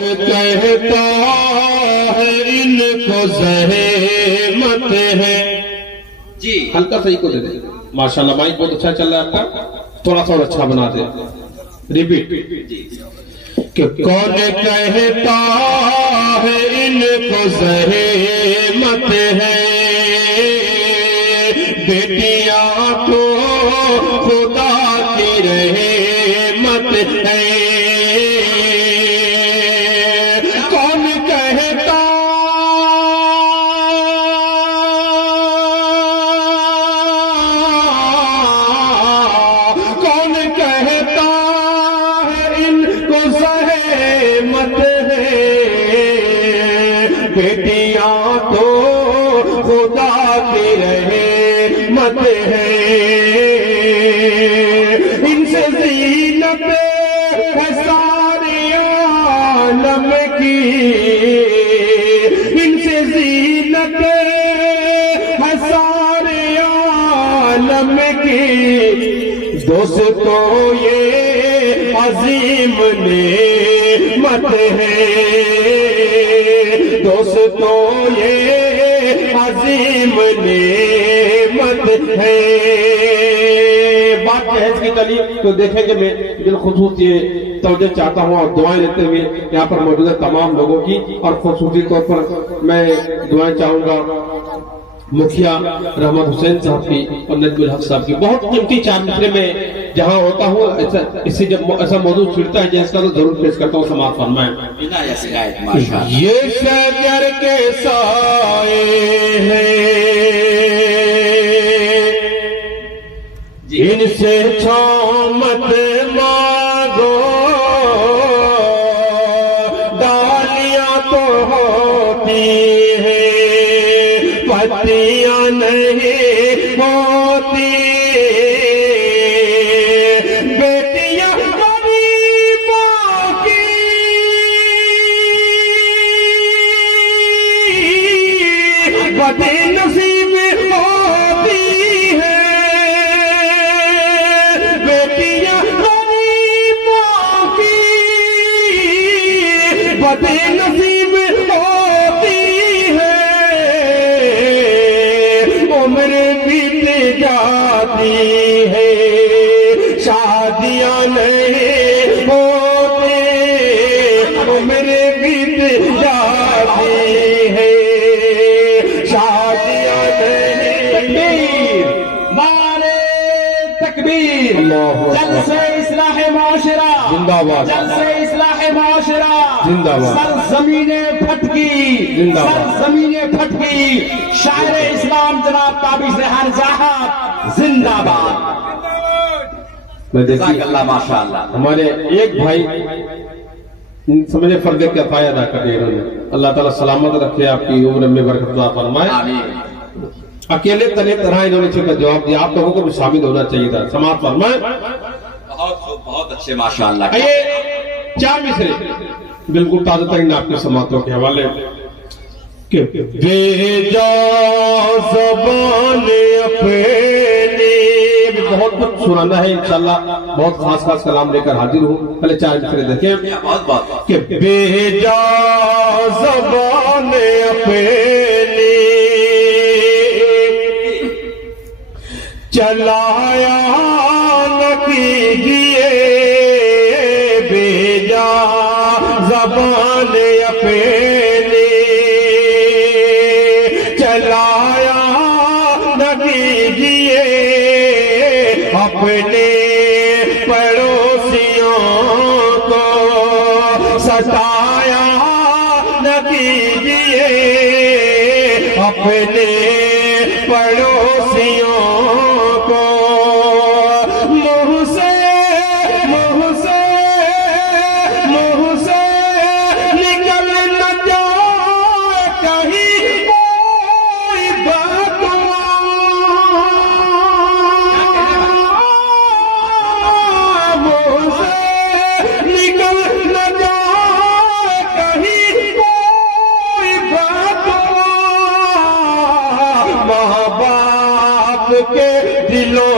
کہتا ہے ان کو زحمت ہے جی ہلکا صحیح کو دے دیں ماشاءاللہ مائک بہت اچھا چل رہا ہے آپ کا تھوڑا سا اور اچھا بنا دیں ریپیٹ کہ کون کہتا ہے ان کو زحمت ہے بیٹیاں تو خدا کی رحمت ہے بیٹیاں تو خدا کی رحمت ہے ان سے زینت ہے سارے عالم کی ان سے زینت ہے سارے عالم کی دوستو یہ عظیم نعمت ہے دوستو یہ عظیم نعمت ہے بات جہیز کی تعلیم تو دیکھیں کہ میں بالخصوص یہ توجہ چاہتا ہوں اور دعائیں لیتے ہوئے یہاں پر موجودہ تمام لوگوں کی اور خصوصی طور پر میں دعائیں چاہوں گا مکھیا رحمت حسین صاحب کی اور نجم الحق صاحب کی بہت قیمتی چار مصرے میں جہاں ہوتا ہوں اس سے جب ایسا موضوع چھڑتا ہے جیسا تو ضرور پیش کرتا ہوں سماعت فرمائیں یہ شجر کے سائے ہیں ان سے چھاؤں مت مانگو ڈالیاں تو ہوتی ہیں پتیاں نہیں ہوتی بیٹیاں غریبوں کی بد نصیب ہوتی ہیں بیٹیاں غریبوں کی بد نصیب ہوتی عمر بیت جاتی ہے شادیاں نہیں ہوتی عمر بیت جاتی ہے شادیاں نہیں نعرے تکبیر جلسے اصلاح معاشرہ زندہ باد جلسے اصلاح معاشرہ زندہ باد سرزمین پھٹکی زندہ باد سرزمین پھٹکی شاعر اسلام جناب تابعیض ہر جہاں زندہ باد میں دیکھیں اللہ ماشاءاللہ ہمارے ایک بھائی سمجھے فرض کا پایا ادا کر دیا اللہ تعالیٰ سلامت رکھے آپ کی عمر میں برکت عطا فرمائے اکیلے تنے طرح انہوں نے چھکا جواب دیا آپ لوگوں کو بھی شامل ہونا چاہیے تھا سماعت فرمائے بہت اچھے ماشاءاللہ یہ چار مصرے بالکل تازہ ترین آپ کے سماعتوں کے حوالے کہ بے جا زبان اپنی بہت کچھ سنانا ہے انشاءاللہ بہت خاص خاص کلام لے کر حاضر ہوں پہلے چار مصرے دیکھیں کہ بے جا زبان اپنی چلایا نہ کیجیے بے جا زبان اپنی چلایا نہ کیجیے اپنے پڑوسیوں کو ستایا نہ کیجیے اپنے پڑوسیوں کو منہ سے نکل نہ جائے کہیں کوئی بات منہ سے نکل نہ جائے کہیں کوئی بات ماں باپ کے دلوں